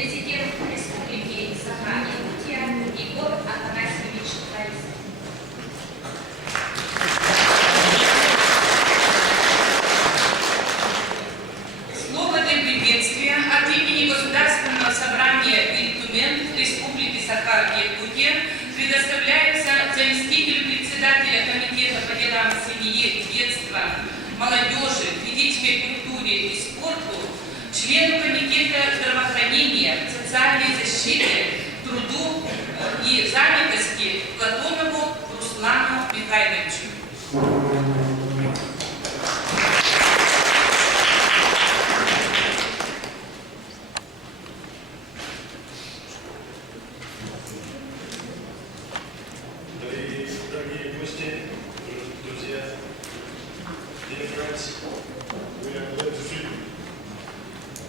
президент Республики Саха-Якутия Егор Афанасьевич Борисов. Слово для приветствия от имени Государственного собрания «Вильтумен» Республики Саха-Якутия предоставляется заместителю председателя Комитета по делам семьи, детства, молодежи, физической культуре и спорту, члену Комитета здравоохранения, социальной защиты, труду и занятости Платонову Руслану Михайловичу. Дорогие гости, друзья, dear friends, we are glad to see you.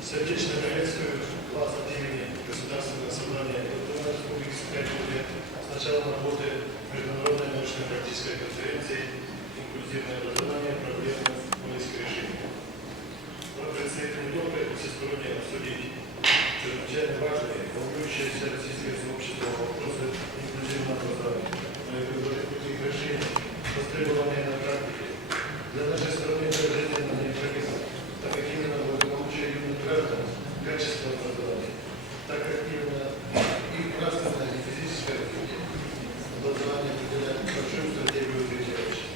Сердечно приветствую вас от имени Государственного собрания Республики Саха-Якутия с началом работы Международной научно-практической конференции «Инклюзивное образование. Проблемы поиска решения». Нам предстоит не только всесторонне обсудить чрезвычайно важные, волнующиеся российское сообщество вопросы инклюзивного образования, но и предложить пути к решению, востребованные на практике. Для нашей страны это жизненно необходимо, так как именно благополучие юных граждан, качество образования, так как именно их нравственное и физическое развитие образование определяет большую стратегию развития общества.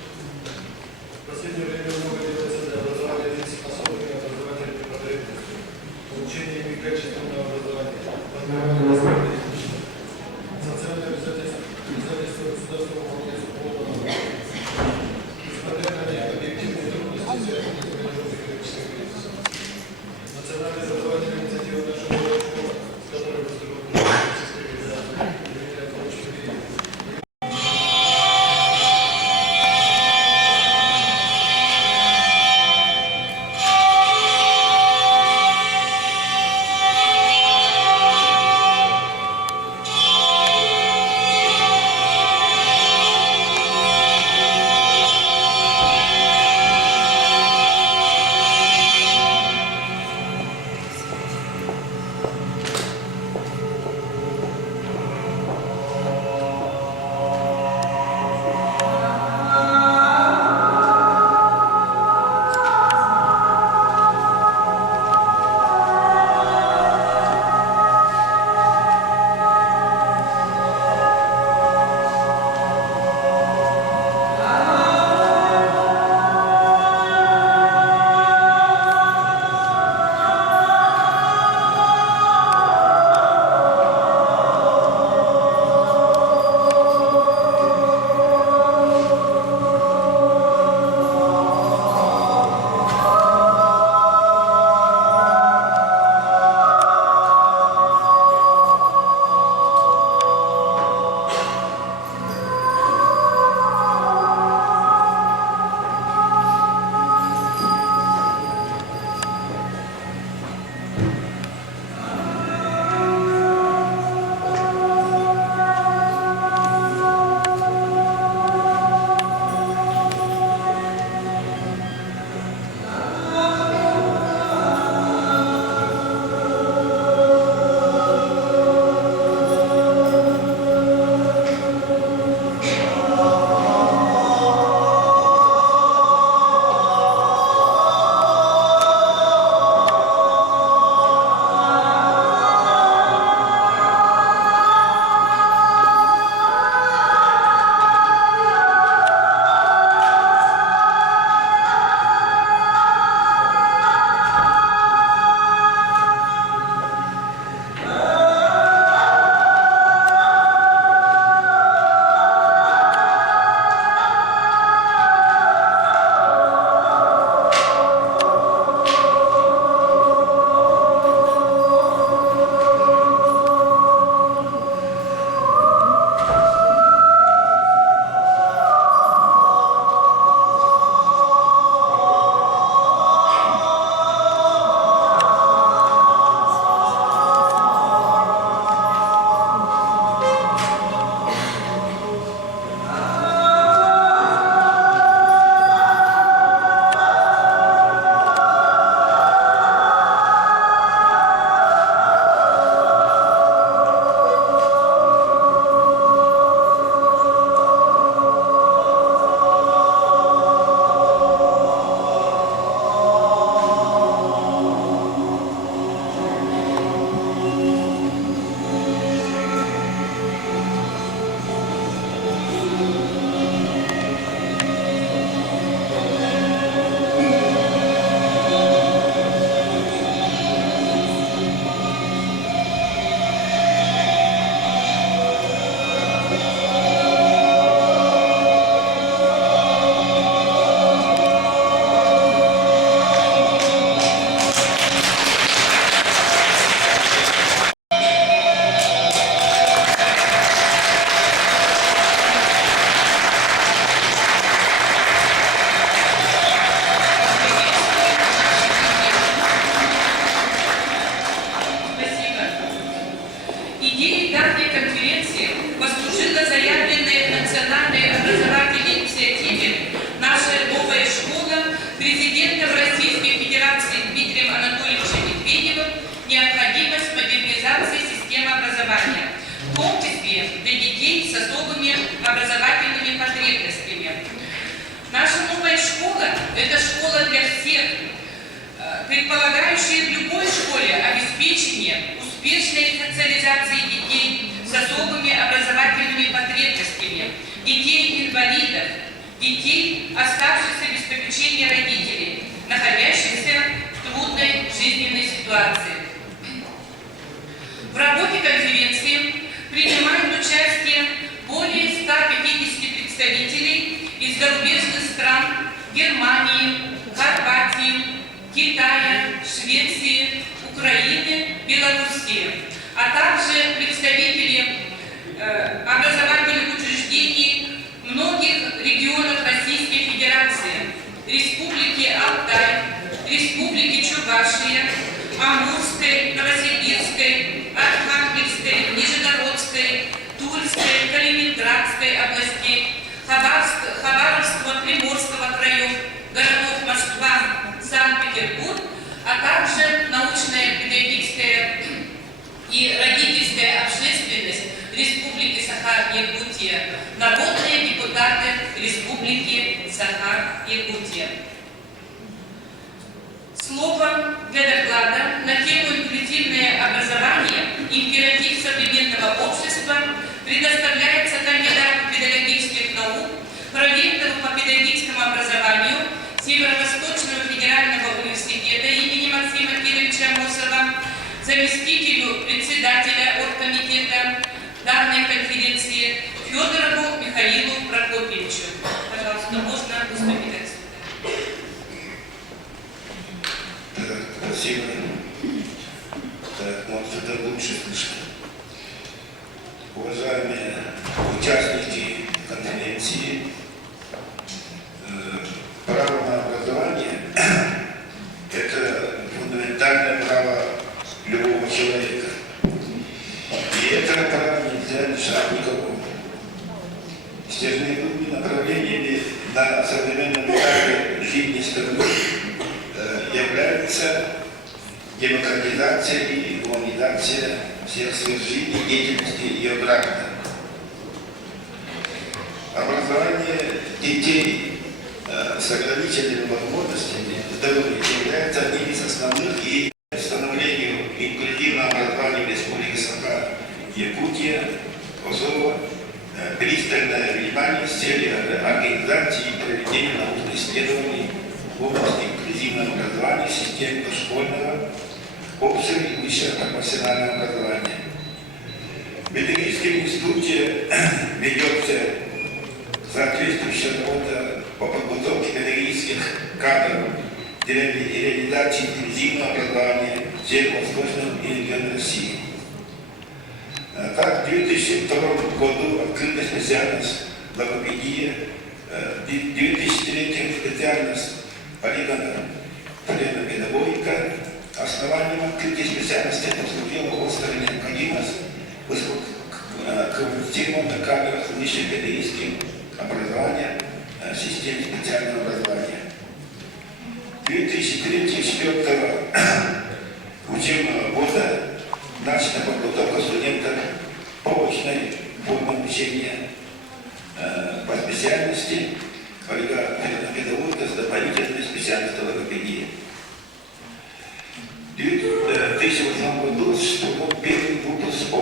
В последнее время много делается для образования лиц с особыми образовательными потребностями, получением и качественного образования, формирование личности, социальное обязательство государства выполнять полного образования. Несмотря на объективные трудности, связанные с международным экономическим кризисом, национальная образовательная инициатива «Наша новая школа», с которой выступил Российской Федерации, Дмитрий Анатольевич Медведев, необходимость модернизации системы образования, в том числе для детей с особыми образовательными потребностями. Наша новая школа – это школа для всех, предполагающая в любой школе обеспечение успешной социализации детей с особыми образовательными потребностями, детей-инвалидов, детей, оставшихся без попечения родителей, находящихся в трудной жизненной ситуации. В работе конференции принимают участие более 150 представителей из зарубежных стран Германии, Хорватии, Китая, Швеции, Украины, Белоруссии, а также представители образовательных учреждений многих регионов Российской Федерации, Республики Алтай, Республики Чувашия, Амурской, Новосибирской, Архангельской, Нижегородской, Тульской, Калининградской областей, Хабаровского, Приморского краев, городов Москва, Санкт-Петербург, а также научная, педагогическая и родительская общественность Республики Саха-Якутия, народные депутаты Республики Саха-Якутия. Слово для доклада на тему «Инклюзивное образование. Императив современного общества» предоставляется кандидату педагогических наук, проректору по педагогическому образованию Северо-Восточного федерального университета имени Максима Кировича Амосова, заместителю председателя оргкомитета данной конференции Федорову Михаилу Прокопьевичу. Пожалуйста, можно выступить отсюда. Спасибо. Так, может, это лучше слышно. Уважаемые участники конференции, право на образование – это фундаментальное право любого человека. И это право нельзя лишать никого. Стержневыми направлениями на современном этапе жизни страны является демократизация и гуманизация всех сфер жизни, деятельности ее граждан. Образование детей с ограниченными возможностями здоровья является одним из основных и становлению инклюзивного образования в Республике Саха-Якутия особо пристальное внимание с целью организации и проведения научных исследований в области инклюзивного образования, системы дошкольного, общего и высшего профессионального образования. В педагогическом институте ведется соответствующая работа по подготовке педагогических кадров для реализации инклюзивного образования в Северо-Восточном и регионе России. Так, в 2002 году открыта специальность логопедия, в 2003 специальность педагогика. Основанием открытия специальности послужила острая необходимость квалифицированных кадров с высшим педагогическим образованием в системе специального образования. 2003-2004 учебного года начата подготовка студентов по очной форме обучения по специальности педагогика с дополнительной специальностью логопедии. В 2008 году вступил первый выпуск по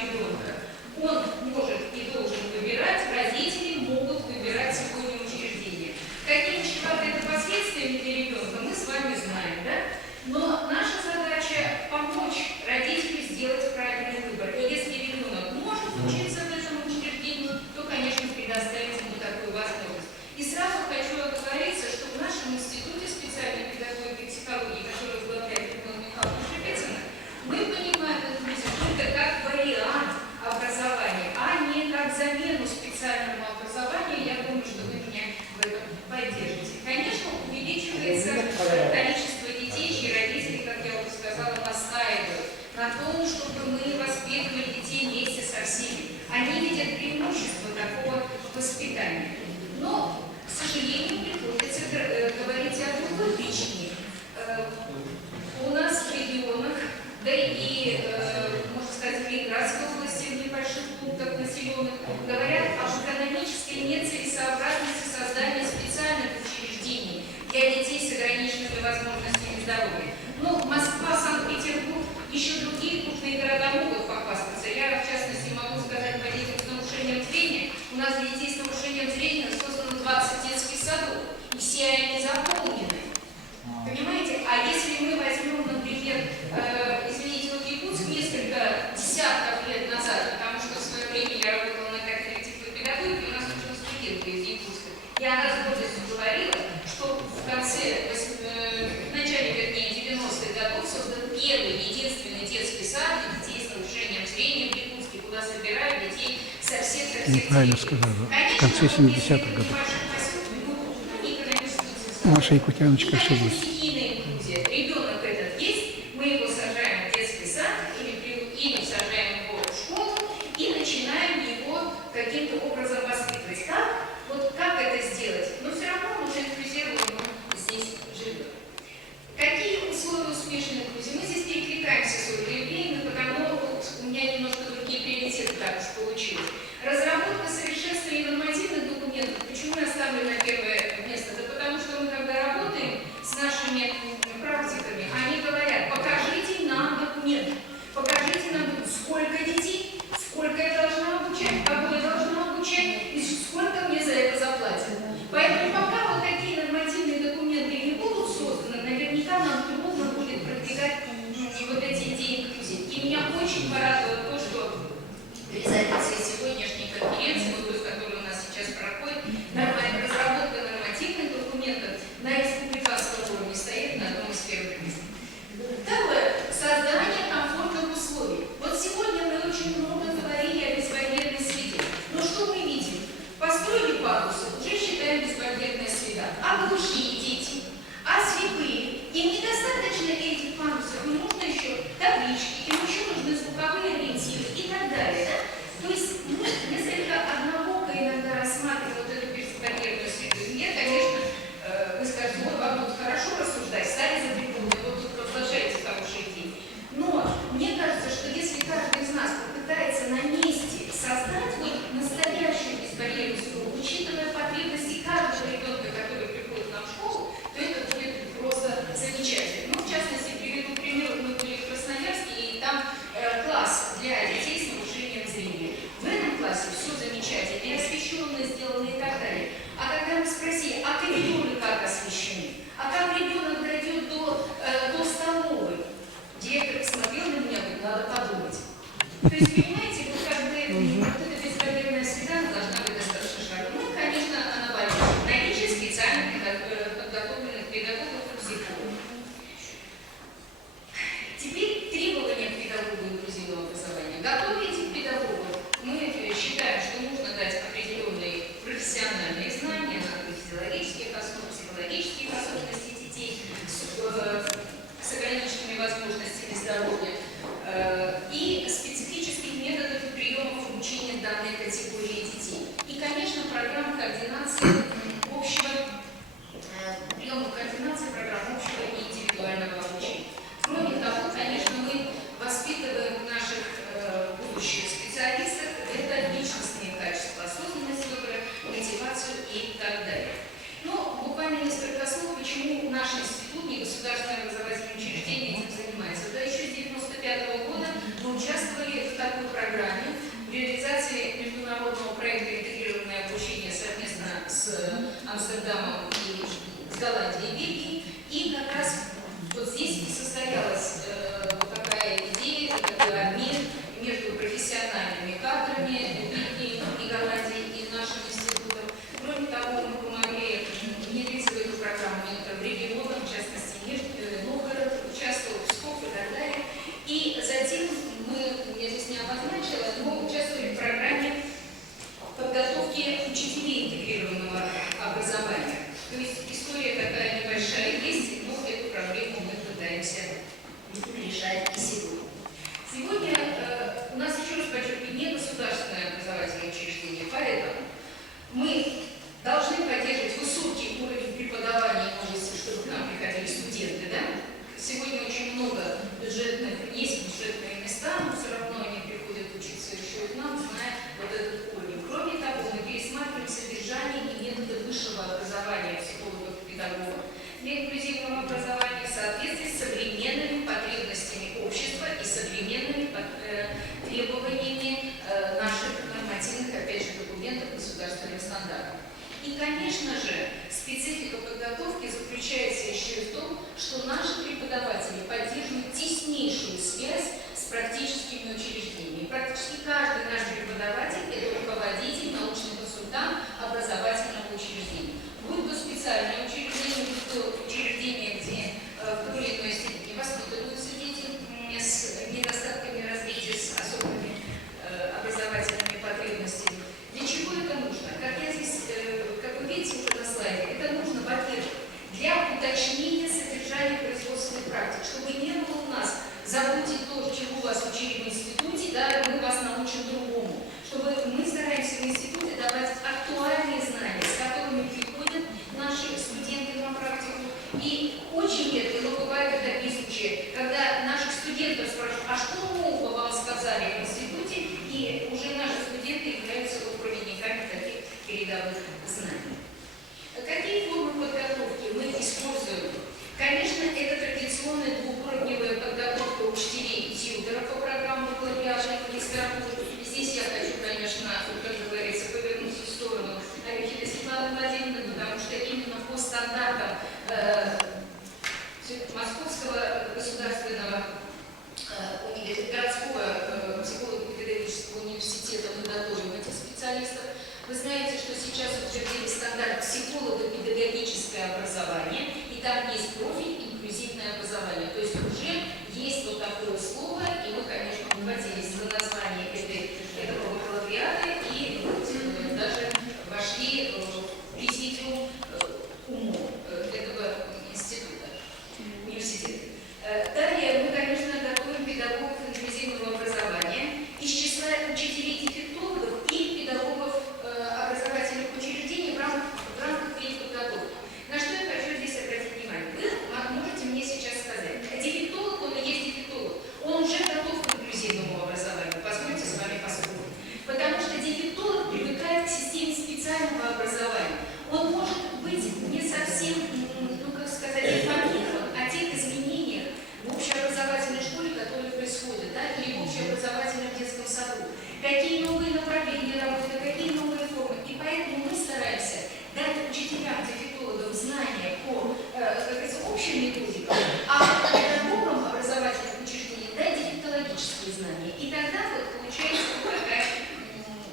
ребенка. Он может и должен выбирать, родители могут выбирать сегодня учреждение. Какими чревато это последствиями для ребенка, мы с вами знаем, да? Но наша задача помочь родителю сделать правильный выбор. И если ребенок может учиться в этом учреждении, то, конечно, предоставить ему такую возможность. И сразу хочу оговориться, что в нашем институте специальной педагогики и психологии, который возглавляет Людмила Михайловна Шепетина, мы понимаем инклюзию только как вариант образования, а не как замену специальному образованию. Я думаю, что вы меня в этом поддержите. Конечно, увеличивается количество детей, чьи родители, как я уже сказала, настаивают на том, чтобы мы воспитывали детей вместе со всеми. Они видят преимущество такого воспитания. Но, к сожалению, приходится говорить о другой причине. У нас в регионах, да и, можно сказать, в Ленинградской области, в небольших пунктах населенных, говорят об экономической нецелесообразности создания специальных учреждений для детей с ограниченными возможностями здоровья. Ну, Москва, Санкт-Петербург, еще другие крупные города могут похвастаться. Я, в частности, могу сказать по детям с нарушением зрения. У нас для детей с нарушением зрения создано 20 детских садов, и все они заполнены. Понимаете? А если мы возьмем, например, извините, вот Якутск несколько десятков лет назад, потому что в свое время я работала на кафедре типовой педагогики, у нас училась студентка из Якутска, я с гордостью говорила, что в начале, вернее, 90-х годов создан первый, единственный детский сад для детей с нарушением зрения в Якутске, куда собирают детей со всех Неправильно сказала. В конце 70-х годов. Наша Якутяночка ошиблась. Ребенок этот есть, мы его сажаем в детский сад или сажаем его в школу и начинаем его каким-то образом воспитывать. Как это сделать? Но все равно он уже инклюзирован, он здесь живет. Какие условия успешной инклюзии? Мы здесь перекликаемся с Ольгой Евгеньевной, потому что у меня немножко другие приоритеты так уж получилось. Разработка совершенствования нормативных документов. Почему я ставлю на первое место? Да потому что мы, когда работаем с нашими практиками, они говорят: покажите нам документы, покажите нам, сколько детей, сколько я должна обучать, кого я должна обучать и сколько мне за это заплатят. Поэтому пока вот такие нормативные документы не будут созданы, наверняка нам трудно будет продвигать вот эти идеи инклюзии. И меня очень порадовало то, что реализация сегодняшней конференции, вот той, которая у нас сейчас проходит, разработка нормативных документов на республиканском уровне стоит на одном из первых мест. Второе. Создание комфортных условий. Вот сегодня мы очень много говорили о безбарьерной среде. Но что мы видим? Построили пандусы, уже считаем безбарьерная среда. А глухие дети, а слепые. Им недостаточно этих пандусов, им нужно еще таблички, им еще нужны звуковые ориентиры и так далее. Да? То есть мы несколько однобоко иногда рассматриваем вот эту безбарьерную среду. И мне, конечно, вы скажете: вот вам тут хорошо рассуждать, стали за трибуной, вот тут продолжаете хорошие идеи. Но мне кажется, что если каждый из нас попытается на месте создать вот настоящую безбарьерную среду, учитывая потребности каждого ребенка, который приходит к нам в школу, то это будет просто замечательно. Ну, в частности, приведу пример. Мы были в Красноярске, и там класс для детей с нарушением зрения. В этом классе все замечательно, и освещенно сделано и так далее. А когда мы спросили: а коридоры как освещены? А как ребенок дойдет до столовой? Директор посмотрел на меня, говорит: надо подумать. То есть, понимаете, вот как бы вот эта безбарьерная среда должна быть достаточно широкой. Ну, конечно, она важна. Наличие специальных подготовленных педагогов и психологов. Теперь требования к педагогу инклюзивного образования. Готовя этих педагогов, мы считаем, что нужно дать определенные профессиональные знания на физиологических основах, психологических особенностей детей с ограниченными возможностями здоровья и специфических методов и приемов обучения И как раз вот здесь и состоялась вот такая идея, такой обмен между профессиональными кадрами и Голландии, и нашим институтом. Кроме того, мы помогли внедрить в эту программу в регионах, в частности, Новгород, участвовал Псков и так далее. И затем я здесь не обозначила, мы участвовали в программе подготовки учителей интегрированного образования. То есть история такая небольшая есть, но эту проблему мы пытаемся решать и сегодня. Сегодня у нас, еще раз подчеркиваю, не государственное образовательное учреждение, поэтому мы должны поддерживать высокий уровень преподавания в области, чтобы к нам приходили студенты, да? Сегодня очень много есть бюджетные места, но все равно они приходят учиться еще к нам, зная вот этот уровень. Кроме того, мы пересматриваем содержание и методы высшего образования психологов и педагогов для инклюзивного образования в соответствии с современными потребностями общества и современными требованиями наших нормативных, опять же, документов государственных стандартов. И, конечно же, специфика подготовки заключается еще и в том, что наши преподаватели поддерживают теснейшую связь с практическими учреждениями. Практически каждый наш преподаватель – это руководитель, научный консультант образовательного учреждения. Будь то специальное учреждение, будь то учреждение, где в той или иной степени воспитываются дети с недостатками развития, с особыми образовательными потребностями. Для чего это нужно? Как вы видите уже на слайде, это нужно, во-первых, для уточнения содержания производственных практик, чтобы не было у нас «забудьте то, чему вас учили в институте, да, мы вас научим другому». Чтобы мы стараемся в институте давать актуальные знания, с которыми приходят наши студенты на практику. И очень редко, но бывает это везучее, когда наших студентов спрашивают, а что нового вам сказали в институте, и уже наши студенты являются проводниками таких передовых знаний. Какие формы подготовки мы используем? Конечно, это традиционная двухуровневая подготовка учителей и тьюторов по программам бакалавриата и магистратуры. Здесь я хочу, конечно, как говорится, повернуть в сторону Орехина Светланы Владимировны, потому что именно по стандартам Московского государственного городского психолого-педагогического университета мы готовим этих специалистов. Вы знаете, что сейчас утвердили стандарт психолого-педагогическое образование, и там есть профиль инклюзивное образование. То есть уже есть вот такое слово, и мы, конечно, ухватились за название этого бакалавриата и даже вошли в президиум УМО этого университета. Далее мы, конечно, готовим педагогов инклюзивного образования из числа учителей-дефектологов и педагогов образовательных учреждений в рамках переподготовки. На что я хочу здесь обратить внимание? Вы можете мне сейчас сказать, дефектолог, он и есть дефектолог, он уже готов к инклюзивному образованию. Позвольте с вами поспорить. Потому что дефектолог привыкает к системе специального образования. Он может быть не совсем, как сказать, информирован о тех изменениях в общеобразовательной школе, которые происходят, да, или в общеобразовательном детском саду. Какие новые направления работы, какие новые формы. И поэтому мы стараемся дать учителям, дефектологам знания по общим методикам, а педагогам образовательных учреждений дать дефектологические знания. И тогда вот получается такая,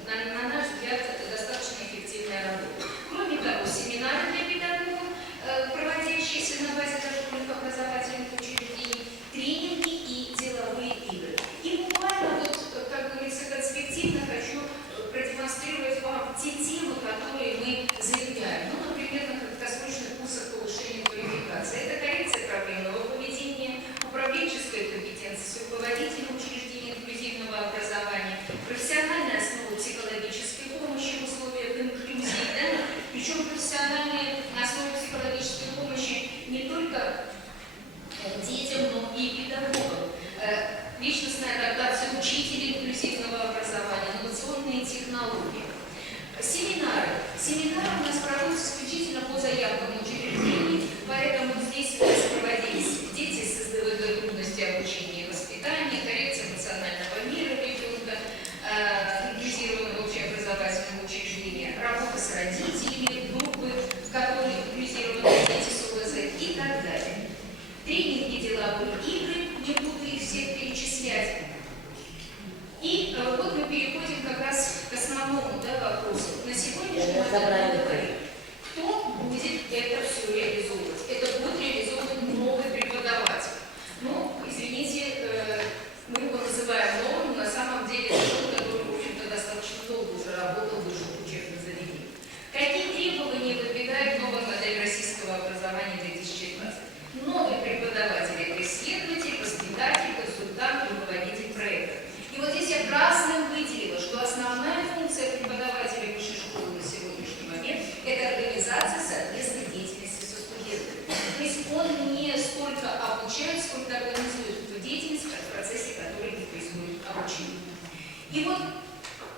на наш взгляд, достаточно эффективная работа. Кроме того, семинары для педагогов, проводящиеся на базе дошкольных образовательных учреждений, тренинги и деловые игры. И буквально, вот, как говорится, конспективно хочу продемонстрировать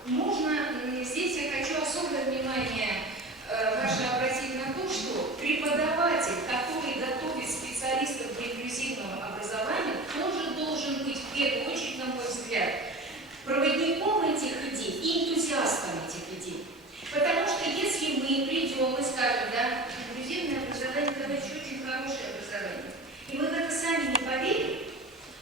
здесь я хочу особое внимание ваше обратить на то, что преподаватель, который готовит специалистов для инклюзивного образования, тоже должен быть в первую очередь, на мой взгляд, проводником этих идей и энтузиастом этих идей. Потому что если мы придем и скажем, да, инклюзивное образование, это очень хорошее образование, и мы в это сами не поверим,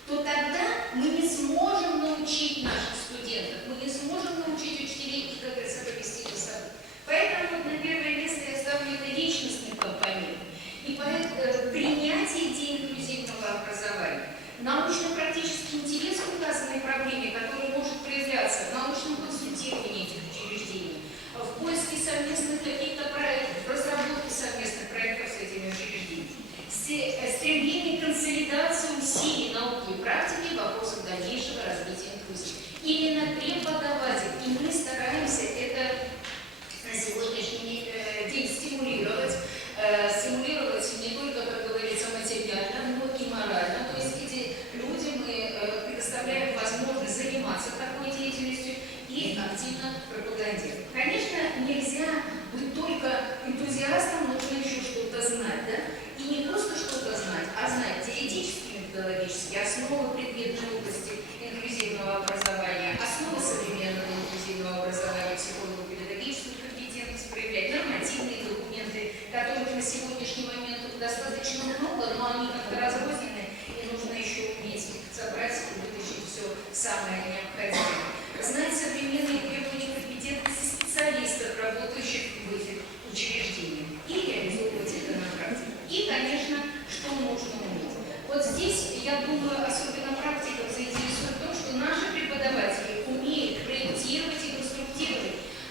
то тогда мы не сможем научить наших студентов, мы не сможем научить учителей, как себя вести за собой. Поэтому вот на первое место я ставлю это личностный компонент. И поэтому принятие идеи инклюзивного образования, научно-практический интерес к указанной проблеме, который может проявляться в научном консультировании этих учреждений, в поиске совместных каких-то проектов, в разработке совместных проектов с этими учреждениями, стремление к консолидации усилий науки и практики в вопросах дальнейшего развития инклюзии. Именно преподаватель, и мы стараемся это на сегодняшний день стимулировать не только, как говорится, материально, но и морально. То есть эти люди мы предоставляем возможность заниматься такой деятельностью и активно пропагандировать. Конечно, нельзя быть только энтузиастом, нужно еще что-то знать, да? И не просто что-то знать, а знать теоретические, методологические основы предметной области инклюзивного образования, основы современного инклюзивного образования, психолого-педагогическую компетентность проявлять, нормативные документы, которых на сегодняшний момент достаточно много, но они как-то разрознены, и нужно еще уметь их собрать и вытащить все самое необходимое. Знать современные требования компетентности специалистов, работающих в этих учреждениях, и реализовывать это на практике. И, конечно, что нужно уметь. Вот здесь, я думаю, особенно практиков заинтересует в том, что наши преподаватели умеют проектировать и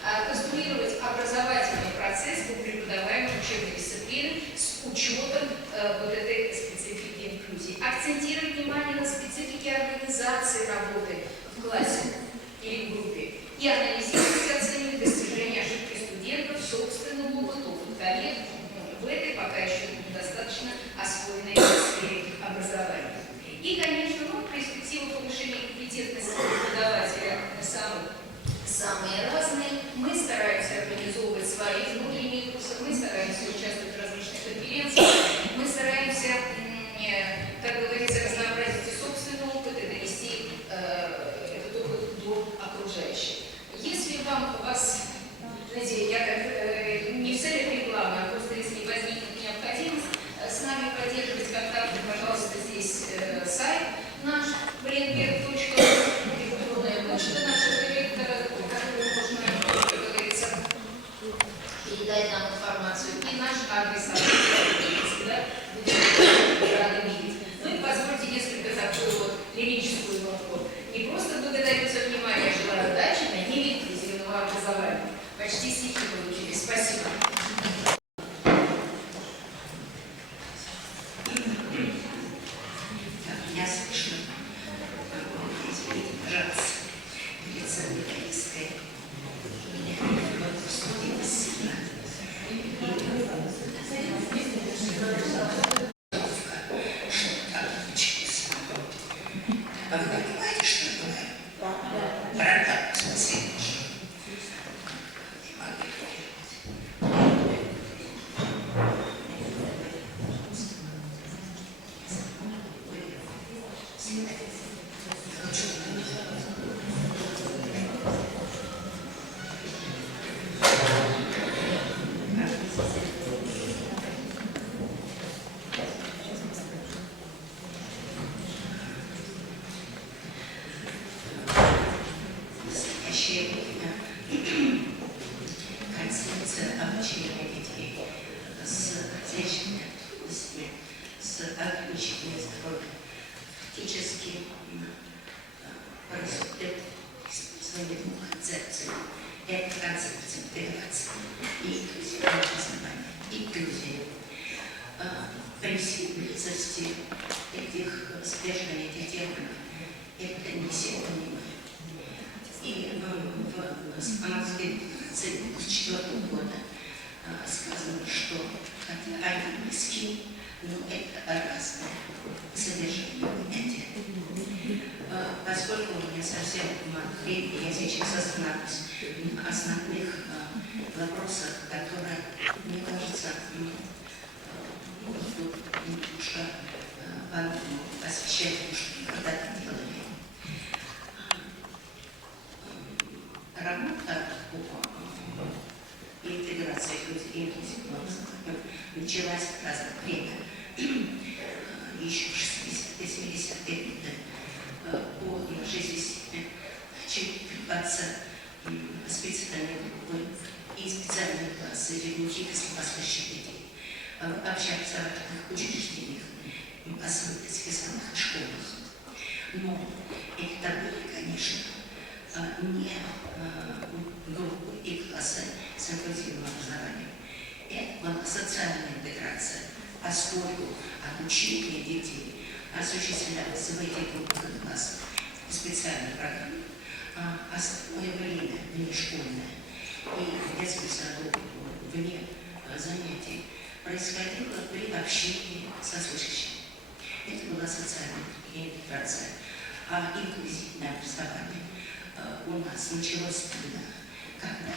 конструировать образовательный процесс по преподаваемой учебной дисциплины с учетом вот этой специфики инклюзии. Акцентировать внимание на специфике организации работы в классе или в группе и анализировать и оценивать достижения ошибки студентов, собственного опыта, опыт коллег в этой пока еще недостаточно освоенной сфере образования. И, конечно, перспективы повышения компетентности преподавателя самые разные. Мы стараемся организовывать свои внутренние курсы, мы стараемся участвовать в различных конференциях, мы стараемся, как говорится, разнообразить и собственный опыт и донести этот опыт до окружающих. Если у вас, знаете, я как не в целях рекламы, а просто если возникнет необходимость с нами поддерживать контакты, пожалуйста, здесь сайт наш, brenberg.ru, электронная почта нашего директора, которую можно, как говорится, передать нам информацию, и наш адрес, всегда будем рады видеть. Ну и позвольте несколько такую вот лирическую нотку. Не просто благодарю за внимание, желаю удачи на ниве инклюзивного образования. Почти стихи получились. Спасибо. Я слышно. Извините, пожалуйста. Лицо металлическое. Вот студия сильно. Что так получилось? А вы понимаете, что это? Братан, в смысле? Не могу настоящее время концепция обучения детей с различными трудностями, с ограниченными здоровьем фактически происходит использование двух концепций. Это концепция интеграции и инклюзивного образования. Инклюзия. Принцип близости этих содержания этих терминов – это не синонимы. И в Самарской декларации 2004 года сказано, что хотя они близки, но это разное содержание понятия. Поскольку у меня совсем мало времени, я сейчас остановлюсь на основных вопросах, которые, мне кажется, тут немножко освещать, что когда-то делали. Работа по интеграции людей началась в разное время, еще в 60-70-е годы, по 60 начали прививаться специальные группы и специальные классы ребеночек и слабослышащих детей в общеобразовательных учреждениях, особенно в специальных школах. Но это были, конечно, не группы и классы с инклюзивным образованием. Это была социальная интеграция, поскольку обучение детей осуществлялось в этих группах и классах в специальной программе, основное время внешкольное и детский садок вне занятий происходило при общении со слышащими. Это была социальная интеграция. А инклюзивное образование у нас началось тогда, когда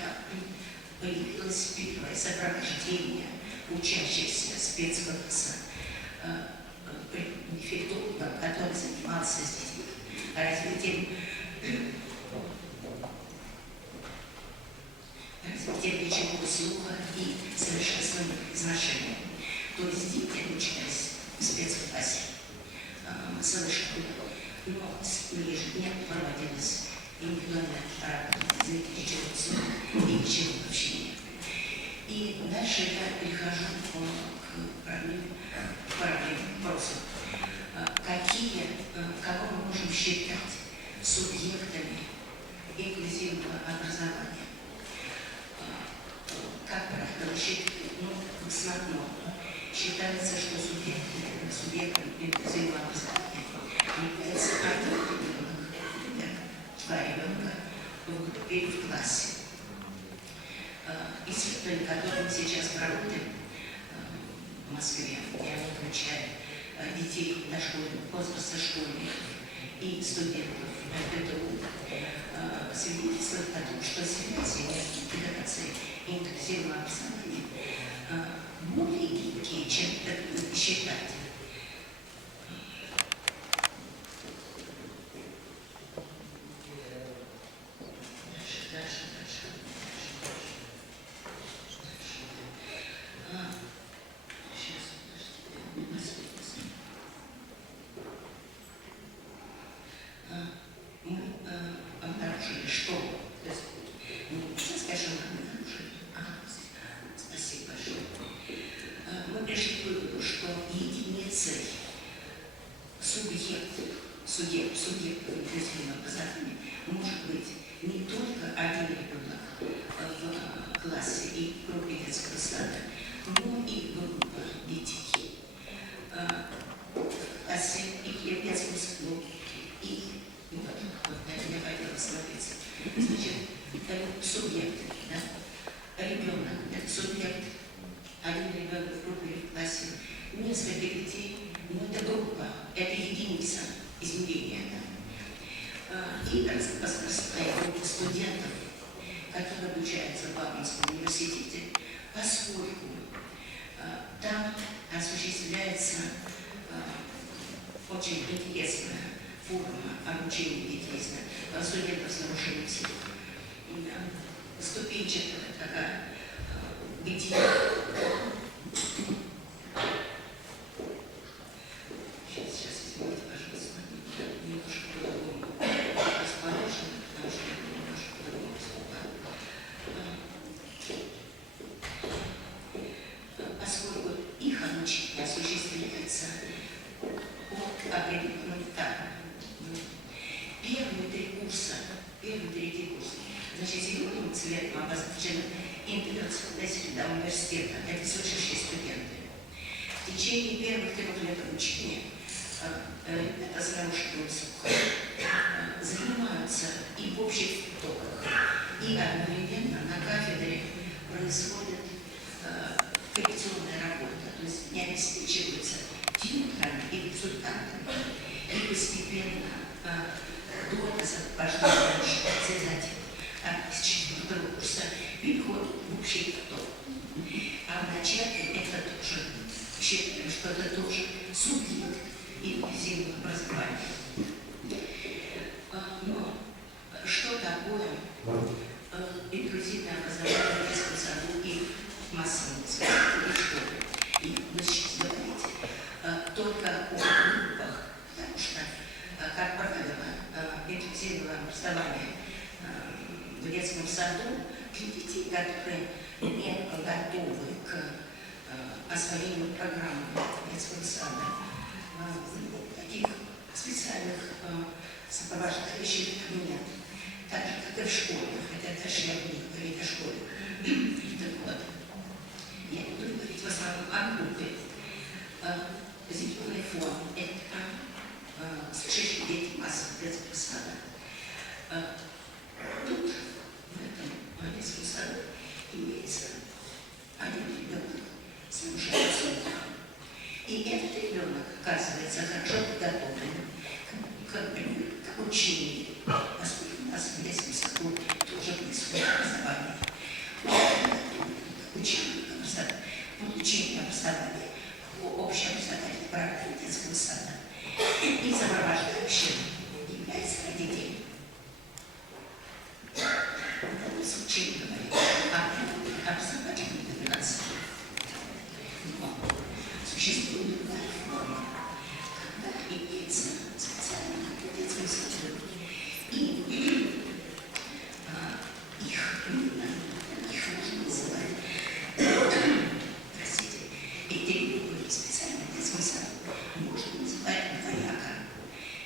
появилось первое сопровождение учащихся спецкласса дефектолога, который занимался с детьми развитием речевого слуха и совершенствованием произношения. То есть дети обучались в спецклассе слышали, но ежедневно проводилась индивидуальная работа с речевого слуха и речевого общения. И дальше я перехожу к проблеме вопроса. Кого мы можем считать субъектами инклюзивного образования? Как правило, в основном считается, что субъектом инклюзивного образования является один ребенок, два ребенка в группе или в классе. Исследования, которые мы сейчас проводим в Москве, я включаю детей дошкольного возраста, школьников и студентов ПТУ, свидетельствует о том, что связи между интеграцией и инклюзивным образованием более гибкие, чем это считать. Субъектом инклюзивного образования может быть не только один ребенок в классе и в группе детского сада, но и группа детей в классе и в детском саду. И вот я хотела остановиться. Значит, субъект, да? Ребенок, это субъект, один ребенок в группе или в классе, несколько детей, но это группа, это единица измерения. И возрастная группа студентов, которые обучаются в Бауманском университете, поскольку там осуществляется очень интересная форма обучения детей, студентов с нарушением слуха. Ступенчатая такая, где сейчас, извините, пожалуйста, немножко по-другому расположено, потому что я немножко по-другому выступаю. Поскольку их обучение осуществляется по определенному этапу. Первые три курса, значит, зеленым цветом обозначена интеграционная среда университета, это слышащие студенты. В течение первых 3 лет обучения ребята с нарушенным слухом занимаются и в общих потоках, и одновременно на кафедре происходит коррекционная работа, то есть не обеспечиваются тьюторами и консультантами, и постепенно до освобождения связателей. общий поток. А вначале это тоже, считаю, что это тоже субъект инклюзивного образования. Но что такое инклюзивное образование в детском саду и в массовом воспитании школе? И вы сейчас говорите только о группах, потому что, как правило, инклюзивное образование в детском саду для детей, которые не готовы к освоению программы детского сада, таких специальных сопровождающих нет. Так же, как и в школе, хотя даже я буду говорить о школе. Так вот, я буду говорить в основном о группе. Зеленый фон – это слышащие дети массового детского сада. Тут, в этом детском саду, имеется один ребенок с нарушением слуха. И этот ребенок, оказывается, хорошо подготовлен к обучению, поскольку у нас в детском саду тоже происходит образование. Получение образования по общеобразовательной программе детского сада. И сопровождающим является родитель. В данном случае говорим о образовательной номинации. Но существует другая форма, когда имеется специальный группа в детском саду. И их можно называть, эти группы специально в детском саду можно называть двояко.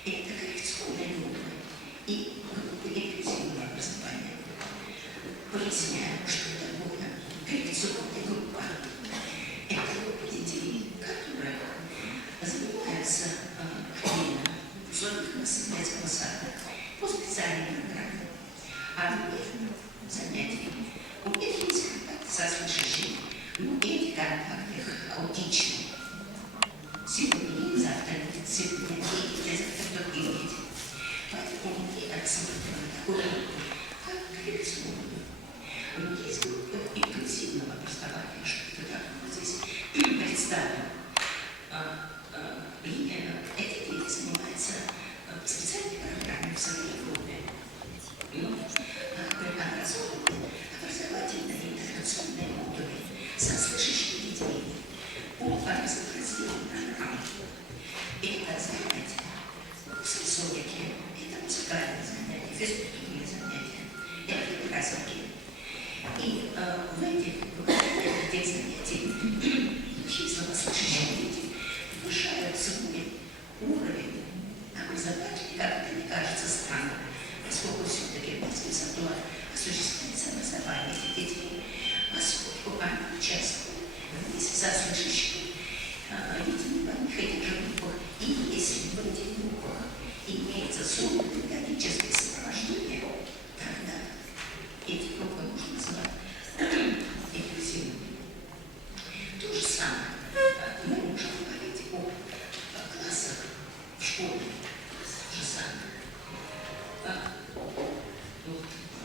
Это коррекционные группы и группы инклюзивного образования. Поясняю, что такое коррекционная группа. Это группа детей, которые занимаются активно в условиях детского сада по специальной программе. А в них занятий у них есть контакт со слышащими, но эти контакты хаотичны. Сегодня и завтра нет, сегодня и завтра другие дети. Поэтому мы рассматриваем такую группу, как коррекционную. Но есть группа инклюзивного образования, что это такое здесь представлено. Эти дети занимаются в специальной программе в своей группе. Образовательные и интеграционные модули со слышащими детьми по разнообразным программам. Это занятия сенсорики, это музыкальные занятия, физкультурные занятия, это праздники. И в этих занятиях слышащие дети повышают свой уровень образования, как это не кажется странным, поскольку все-таки в детском саду осуществляется образование этих детей, поскольку они участвуют вместе со слышащими детьми в одних и тех же группах. И если в этих группах имеется субпедагогическое сопровождение, тогда эти группы можно называть инклюзивными. То же самое мы можем говорить о классах в школе. То же самое.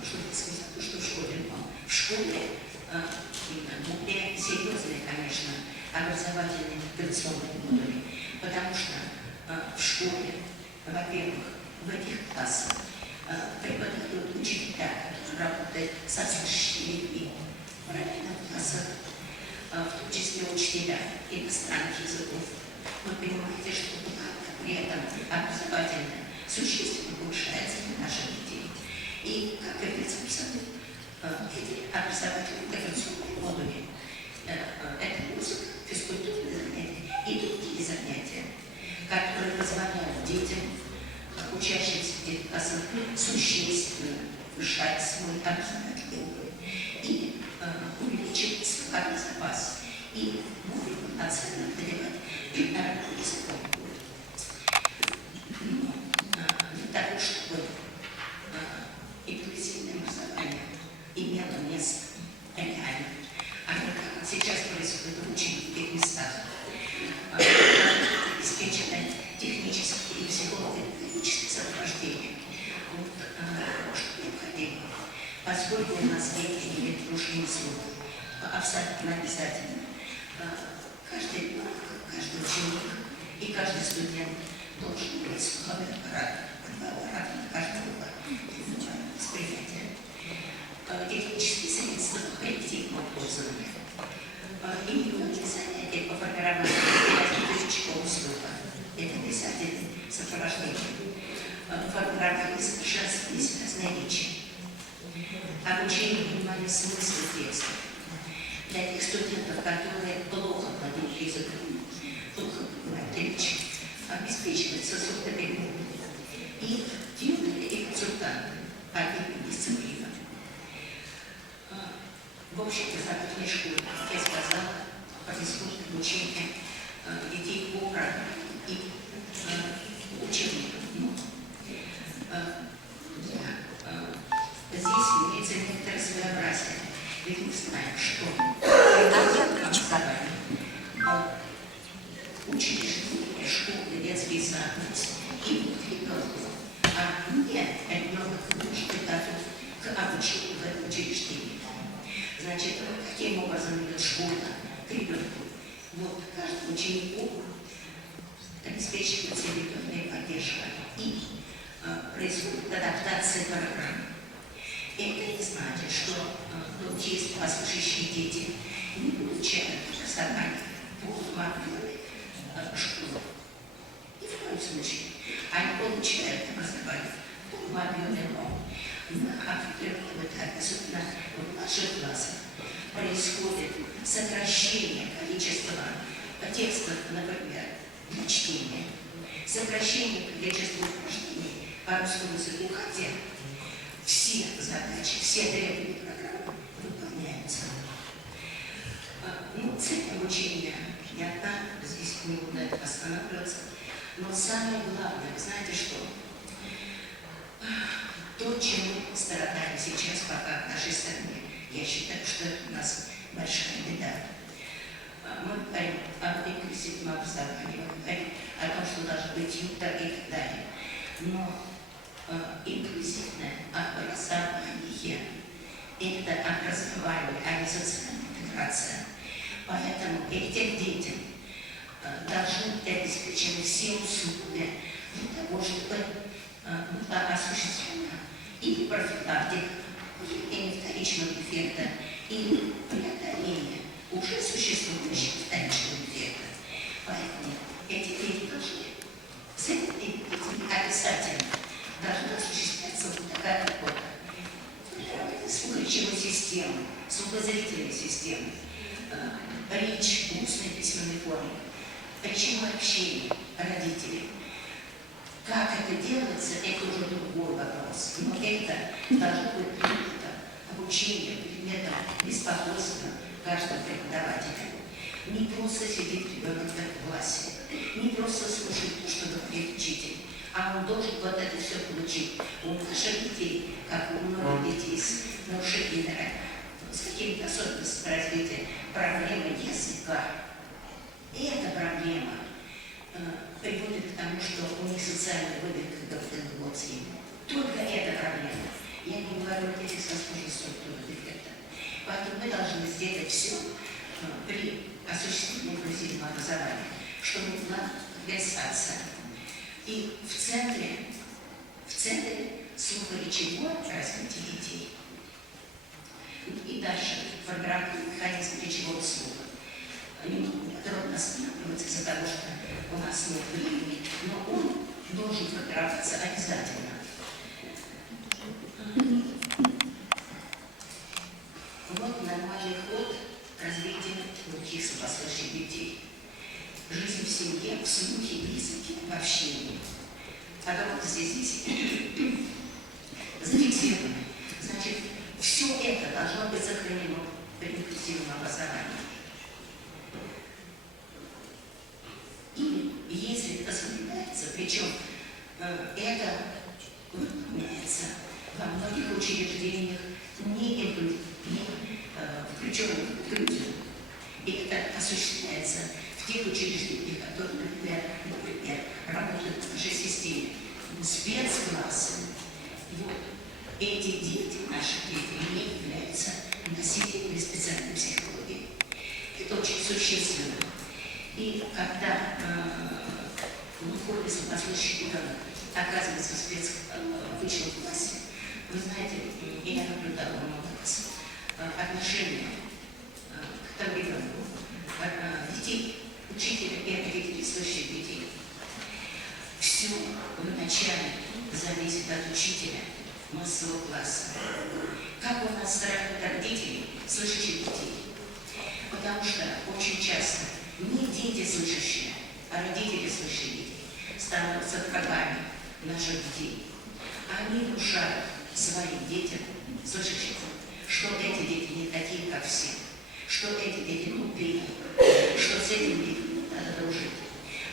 Что сказать, что в школе? В школе более серьезные, конечно, образовательные интеграционные модули, потому что в школе, во-первых, в этих классах преподают учителя, которые работают со слышащими людьми. В параллельных классах, в том числе учителя иностранных языков. Вы понимаете, что при этом образовательное существенно повышается для наших детей. И как и в детском саду, эти образовательные интеграционные модули, это музыка, физкультурные занятия и другие занятия, которые позволяют детям, учащимся в детских классах, существенно повышать свой образовательный уровень и увеличивать свой запас и более полноценно преодолевать языком. Для того, чтобы инклюзивное образование имело место реально, а не как сейчас происходит в очень многих местах, обеспеченное техническое и психолого-педагогическое сопровождение. Что необходимо, поскольку у нас дети имеют нарушение слуха, абсолютно обязательно. Каждый ребенок, каждый ученик и каждый студент должен быть слуховой аппарат, на каждого восприятия. Технические средства коллективного пользования. Индивидуальные занятия по формированию языкового слуха. Это обязательно сопровождение. Формирование совершенствования связной речи. Обучение понимания смысла текста. Для тех студентов, которые плохо владеют языком, плохо понимают речь, обеспечивается сурдоперевод. И тьюторы и консультанты по отдельным дисциплинам. В общеобразовательной школе, как я сказала, происходит обучение детей по программе и учебникам. Здесь имеется некоторое своеобразие. Ведь мы знаем, что образование, учреждения, школы, детские сады и ребенку, а не ребенок может быть готов к обучению в этом учреждении. Значит, каким образом идет школа к ребенку? Вот каждому ученику обеспечивается ребенок поддержка и происходит адаптация программы. Это не значит, что есть послушающие дети не получают образование по объему школы. Ни в коем случае. Они получают образование по объему, но на определенном этапе, особенно в младших классах, происходит сокращение количества текстов, например, для чтения, сокращение количества упражнений по русскому языку, хотя все задачи, все требования программы выполняются. Цель обучения не одна, здесь не буду останавливаться, но самое главное, вы знаете что? То, чем мы страдаем сейчас пока в нашей стране, я считаю, что это у нас большая беда. Мы говорим об инклюзивном образовании, мы говорим о том, что должен быть тьютор и так далее. Но инклюзивное образование – это образование, а не социальная интеграция. Поэтому этим детям должны быть обеспечены все условия для того, чтобы была осуществлена или профилактика, или вторичного эффекта, или преодоление уже существующего вторичного эффекта. Поэтому эти дети должны, с этими детьми обязательно должна осуществляться вот такая работа. Слухоречевой системы, слухозрительной системы, речь в устной письменной форме, речевое общение родителей. Как это делается, это уже другой вопрос. Но это должно быть предметом обучения, предметом беспокойства каждого преподавателя. Не просто сидит ребенок в классе, не просто слушать то, что говорит учитель, а он должен вот это все получить. У наших детей, как у многих детей с нарушениями, с какими-то особенностями развития, проблема языка. И эта проблема приводит к тому, что у них социальная выдвинутая эмоции. Только эта проблема. Я не говорю о детях с возможной структурой дефекта. Поэтому мы должны сделать все при осуществлении инклюзивного образования, чтобы была компенсация. И в центре слухоречевое развитие детей. И дальше формирование механизма речевого слуха. Трудно останавливаться из-за того, что у нас нет времени, но он должен формироваться обязательно. Вот нормальный ход развития глухих слабослышащих детей. Жизнь в семье, в слухе, в языке, в общении. Потом здесь зафиксировано. Значит, все это должно быть сохранено при инклюзивном образовании. И если это соблюдается, причем это выполняется во многих учреждениях, не включенных в инклюзию. И это осуществляется в тех учреждениях, которые, например, работают в нашей системе, спецклассы. Вот. Эти дети, наши дети, не являются носителями специальной психологии. существенно. И когда выходит слабослышащий ребенок, оказывается в высшем классе, вы знаете, я наблюдала много раз отношение к тому ребенку, детей, учителя и родителей слышащих детей. Все вначале зависит от учителя массового класса. Как у нас страдают родители слышащих детей? Потому что очень часто не дети слышащие, а родители слышащих детей становятся врагами наших детей. Они внушают своим детям, слышащим, что эти дети не такие, как все, что эти дети глупее, что с этими детьми надо дружить.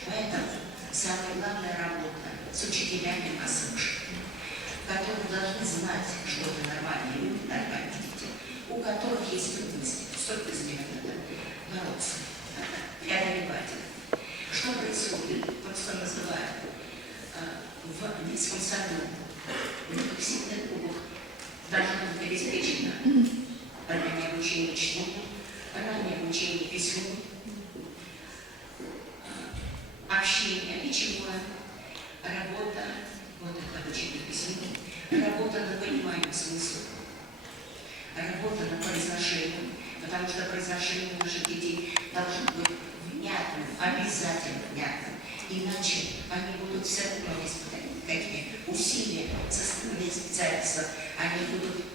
Поэтому самая главная работа с учителями массовых школ, которые должны знать, что это нормальные люди, нормальные дети, у которых есть трудности, столько из них надо бороться, преодолевать их. Что происходит, просто называют в детском саду, в всегда клубах должно быть обеспечено раннее обучение чтению, раннее обучение письму, общение речевое, работа, вот это обучение письму, работа над пониманием смысла, работа над произношением, потому что произношение наших детей должно быть внятным, обязательно внятным, иначе они будут все равно, несмотря на какие усилия со стороны специалистов, они будут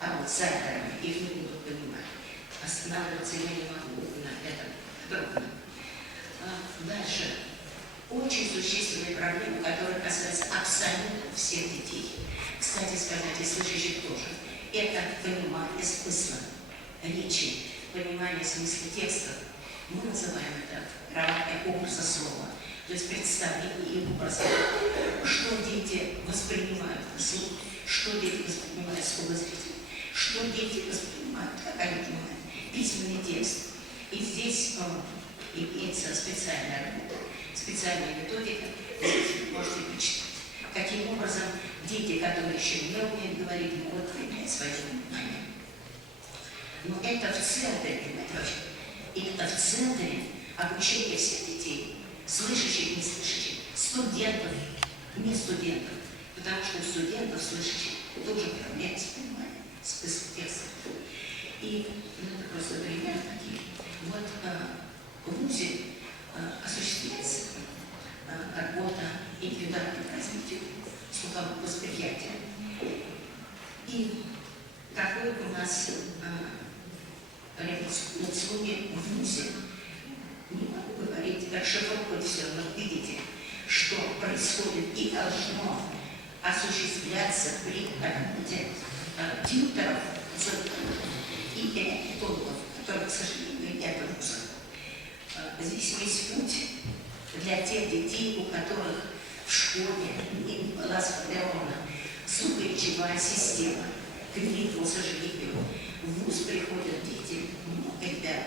аутсайдерами, их не будут понимать. Останавливаться я не могу на этом трудно. Дальше. Очень существенные проблемы, которые касаются абсолютно всех детей. Кстати сказать, и слышащих тоже. Это понимание смысла речи, понимание смысла текстов. Мы называем это равное образа слова. То есть представление и образа. Что дети воспринимают слух, что дети воспринимают слухозритель, что дети воспринимают, как они понимают, письменный текст. И здесь имеется специальная работа, специальная методика, здесь вы можете прочитать. Каким образом дети, которые еще не умеют говорить, могут проявлять свое внимание. Но это в центре, понимаете, это в центре обучения всех детей, слышащих, не слышащих, студентов, не студентов, потому что у студентов, слышащих, тоже проблемы с пониманием смысла текста. И это просто пример такие. Вот в ВУЗе осуществляется работа индивидуального развития слухового восприятия. И какой у нас реабилитационные в ВУЗе. Не могу говорить, расшифровывать все, но видите, что происходит и должно осуществляться при работе тьюторов и реабилитологов, которые, к сожалению, нет в ВУЗах. Здесь весь путь для тех детей, у которых в школе не была сформирована слухоречевая система. К великому сожалению, в ВУЗ приходят дети, много ребят,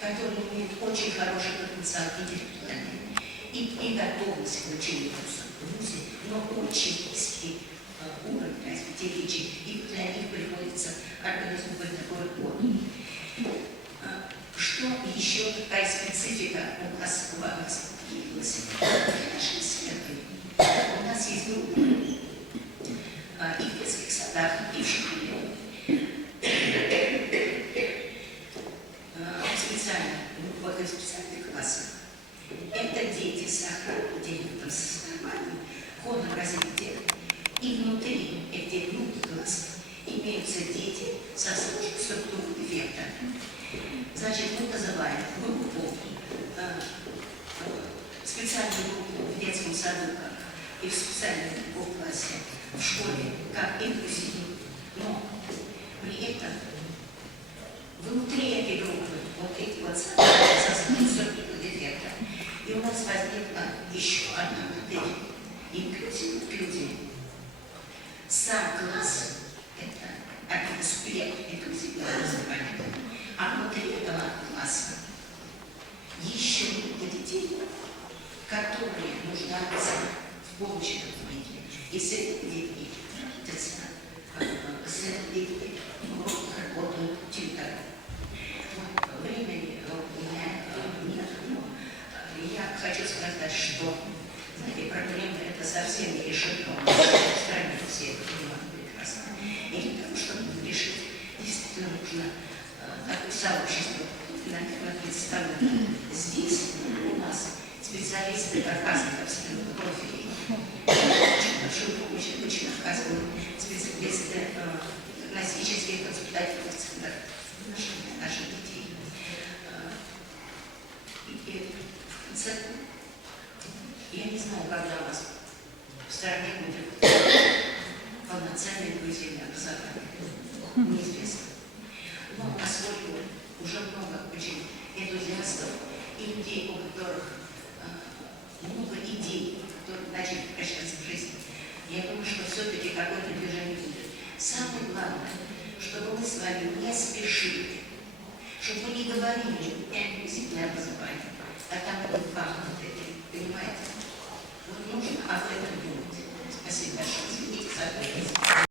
которые имеют очень хороший потенциал интеллектуальный и готовность к учению в ВУЗе, но очень низкий уровень развития речи, и для них приходится организовывать такой работу. Что еще такая специфика у нас в появилась? Наши исследования. У нас есть группы и в детских садах, и в школе. В специальных классах. Это дети с охранным состоянием, ходом развития. И внутри этих групп классов имеются дети со сложной структурой дефекта. Значит, мы называем группу, специальную группу в детском саду и в специальной группе в классе, в школе, как инклюзивную. Но при этом внутри этой группы вот эти вот структуры дефекта. И у нас возникла еще одна модель инклюзии. Сам класс – это один из инклюзивного образования. А внутри этого класса еще группа детей, которые нуждаются в помощи родителей. И с этими детьми работается, с этими детьми работают тьюторы. Времени у меня представлены. Здесь у нас специалисты кавказского профиля. Очень большую помощь оказывают специалисты классических воспитательных центров наших детей. И в конце, я не знаю, когда у нас в стране будет полноценное инклюзивное образование. Неизвестно. Но поскольку уже много очень энтузиастов и людей, у которых много идей, которые начали превращаться в жизнь, я думаю, что все-таки какое-то движение будет. Самое главное, чтобы мы с вами не спешили, чтобы мы не говорили инклюзивное образование, а там не пахнет этим, понимаете? Вот нужно об этом думать. Спасибо большое. Извините за ответ.